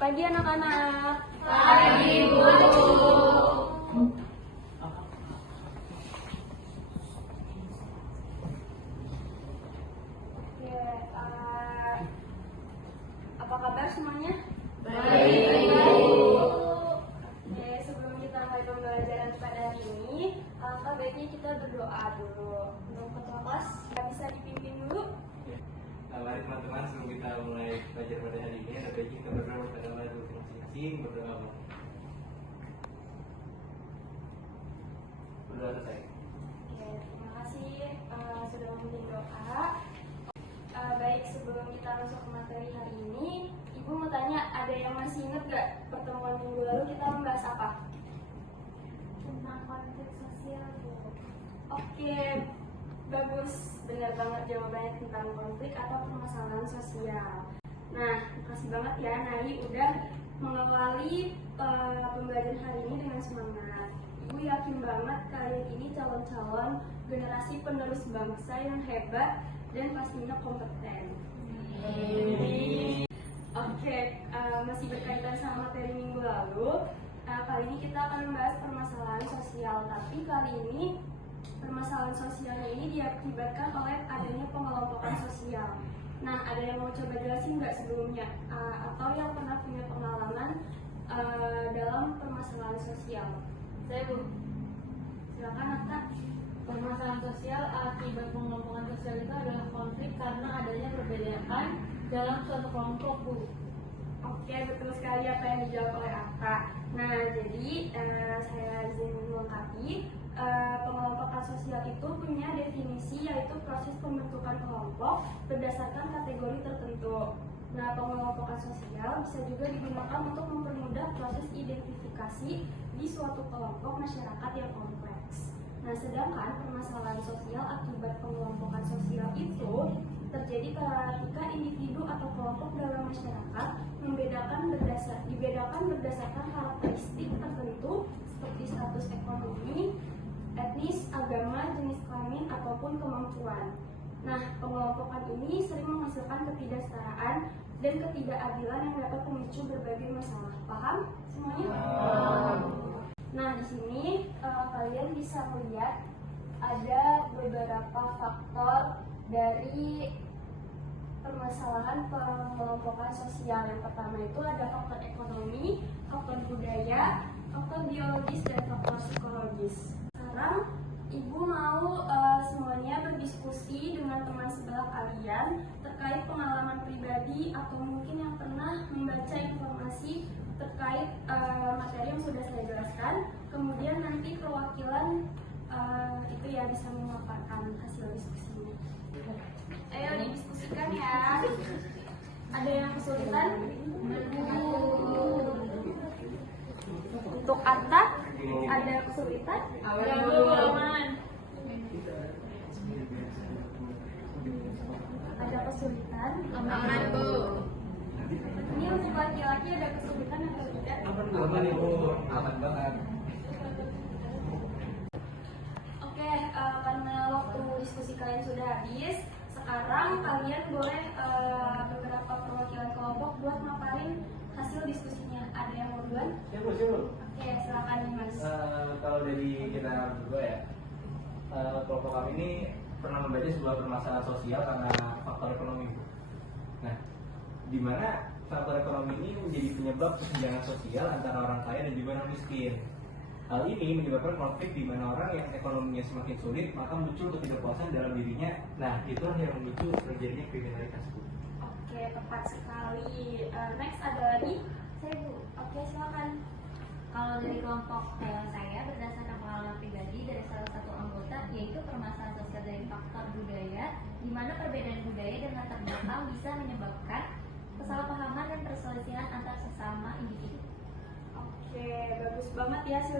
Pagi anak-anak. Pagi, Guru. Oke, apa kabar semuanya? Baik, Guru. Oke, sebelum kita mulai pembelajaran pada hari ini, alangkah baiknya kita berdoa dulu. Untuk ketua kelas, bisa dipimpin dulu. Mari teman-teman, sebelum kita mulai belajar pada hari ini, ada baiknya kita berdoa kepada Allah masing-masing. Berdoa. Berdoa selesai. Oke, terima kasih sudah memimpin doa. Baik, sebelum kita masuk ke materi hari ini, Ibu mau tanya, ada yang masih ingat gak pertemuan minggu lalu kita membahas apa? Tentang konflik sosial, Bu. Oke, bagus, benar banget jawabannya tentang konflik atau permasalahan sosial. Nah, makasih banget ya Nai udah mengawali pembelajaran hari ini dengan semangat. Ibu yakin banget kalian ini calon-calon generasi penerus bangsa yang hebat dan pastinya kompeten. Oke, masih berkaitan sama materi minggu lalu. Kali ini kita akan membahas permasalahan sosial, tapi kali ini permasalahan sosialnya ini diakibatkan oleh adanya pengelompokan sosial. Nah, ada yang mau coba jelasin nggak sebelumnya? Atau yang pernah punya pengalaman dalam permasalahan sosial? Saya, Bu. Silakan, Atta. Permasalahan sosial akibat pengelompokan sosial itu adalah konflik karena adanya perbedaan dalam suatu kelompok, Bu. Oke, betul sekali apa yang dijawab oleh Atta. Nah, jadi saya izin melengkapi. Pengelompokan sosial itu punya definisi, yaitu proses pembentukan kelompok berdasarkan kategori tertentu. Nah, pengelompokan sosial bisa juga digunakan untuk mempermudah proses identifikasi di suatu kelompok masyarakat yang kompleks. Nah, sedangkan permasalahan sosial akibat pengelompokan sosial itu terjadi ketika individu atau kelompok dalam masyarakat dibedakan berdasarkan karakteristik tertentu seperti status ekonomi, etnis, agama, jenis kelamin, ataupun kemampuan. Nah, pengelompokan ini sering menghasilkan ketidaksetaraan dan ketidakadilan yang dapat memicu berbagai masalah. Paham semuanya? Nah, di sini kalian bisa melihat ada beberapa faktor dari permasalahan pengelompokan sosial. Yang pertama itu ada faktor ekonomi, faktor budaya, faktor biologis, dan faktor psikologis. Sekarang Ibu mau semuanya berdiskusi dengan teman sebelah kalian terkait pengalaman pribadi atau mungkin yang pernah membaca informasi terkait materi yang sudah saya jelaskan. Kemudian nanti perwakilan itu ya bisa memaparkan hasil diskusinya. Ayo didiskusikan ya. Ada yang kesulitan? Untuk Atta, ada kesulitan? Aman. Ada kesulitan? Aman, Bu. Ini untuk laki-laki ada kesulitan atau tidak? Aman, Ibu. Aman banget. Oke, karena waktu diskusi kalian sudah habis, sekarang kalian boleh beberapa perwakilan kelompok buat maparin hasil diskusinya. Ada yang mau duluan? Siapa? Oke, silakan nih Mas. Kalau dari kita berdua ya, kelompok kami ini pernah membaca sebuah permasalahan sosial karena faktor ekonomi. Nah, di mana faktor ekonomi ini menjadi penyebab kesenjangan sosial antara orang kaya dan juga orang miskin. Hal ini menyebabkan konflik di mana orang yang ekonominya semakin sulit maka muncul ketidakpuasan dalam dirinya. Nah, itulah yang memicu terjadinya kriminalitas. Oke, tepat sekali. Next ada lagi? Saya, Bu. Oke, silakan. Kalau dari kelompok saya berdasarkan pengalaman pribadi dari salah satu anggota, yaitu permasalahan sosial dari faktor budaya, di mana perbedaan budaya dan latar belakang bisa menyebabkan kesalahpahaman dan perselisihan antar sesama individu. Oke, bagus banget ya hasil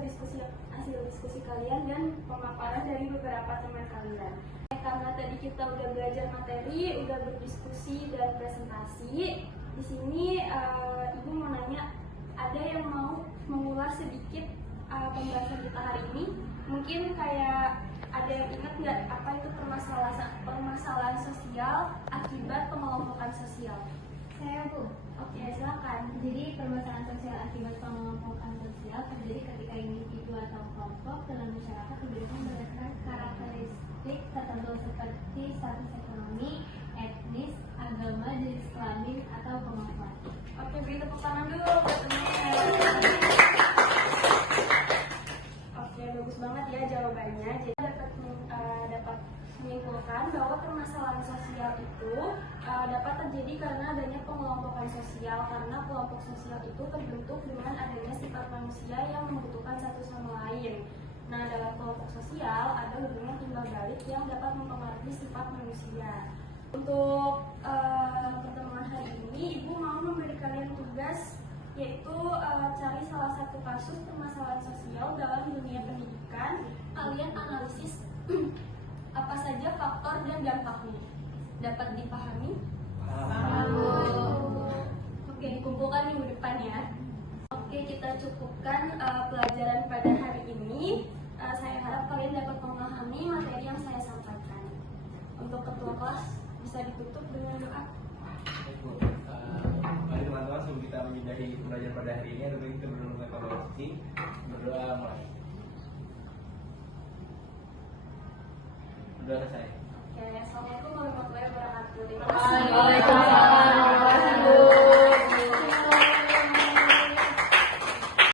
diskusi kalian dan pemaparan dari beberapa teman kalian. Karena tadi kita udah belajar materi, udah berdiskusi dan presentasi, di sini Ibu mau nanya, ada yang mau mengulas sedikit pembahasan kita hari ini? Mungkin kayak ada yang ingat nggak apa itu permasalahan sosial akibat pengelompokan sosial? Saya, Bu. Oke, silakan. Jadi permasalahan sosial akibat pengelompokan sosial terjadi ketika individu atau kelompok dalam masyarakat diberikan berdasarkan karakteristik tertentu seperti status ekonomi, etnis, agama, jenis kelamin, atau kemampuan. Oke, beri tepuk tangan dulu buat teman-teman. Oke, bagus banget ya jawabannya. Jadi dapat menyimpulkan bahwa permasalahan sosial itu dapat terjadi karena adanya pengelompokan sosial, karena kelompok sosial itu terbentuk dengan adanya sifat manusia yang membutuhkan satu sama lain. Nah, dalam kelompok sosial ada hubungan timbal balik yang dapat mempengaruhi sifat manusia. Untuk pertemuan hari ini, Ibu mau memberi kalian tugas, yaitu cari salah satu kasus permasalahan sosial dalam dunia pendidikan. Kalian analisis apa saja faktor dan dampaknya. Dapat dipahami? Oke, dikumpulkan minggu depan ya. Oke, kita cukupkan pelajaran pada hari ini. Saya harap kalian dapat memahami materi yang saya sampaikan. Untuk ketua kelas bisa ditutup dengan doa. Mari teman-teman, sebelum kita menyudahi pelajaran pada hari ini, ada kita berdoa kepada Allah. Berdoa mulai. Berdoa selesai. Oke, assalamualaikum warahmatullahi wabarakatuh. Waalaikumsalam.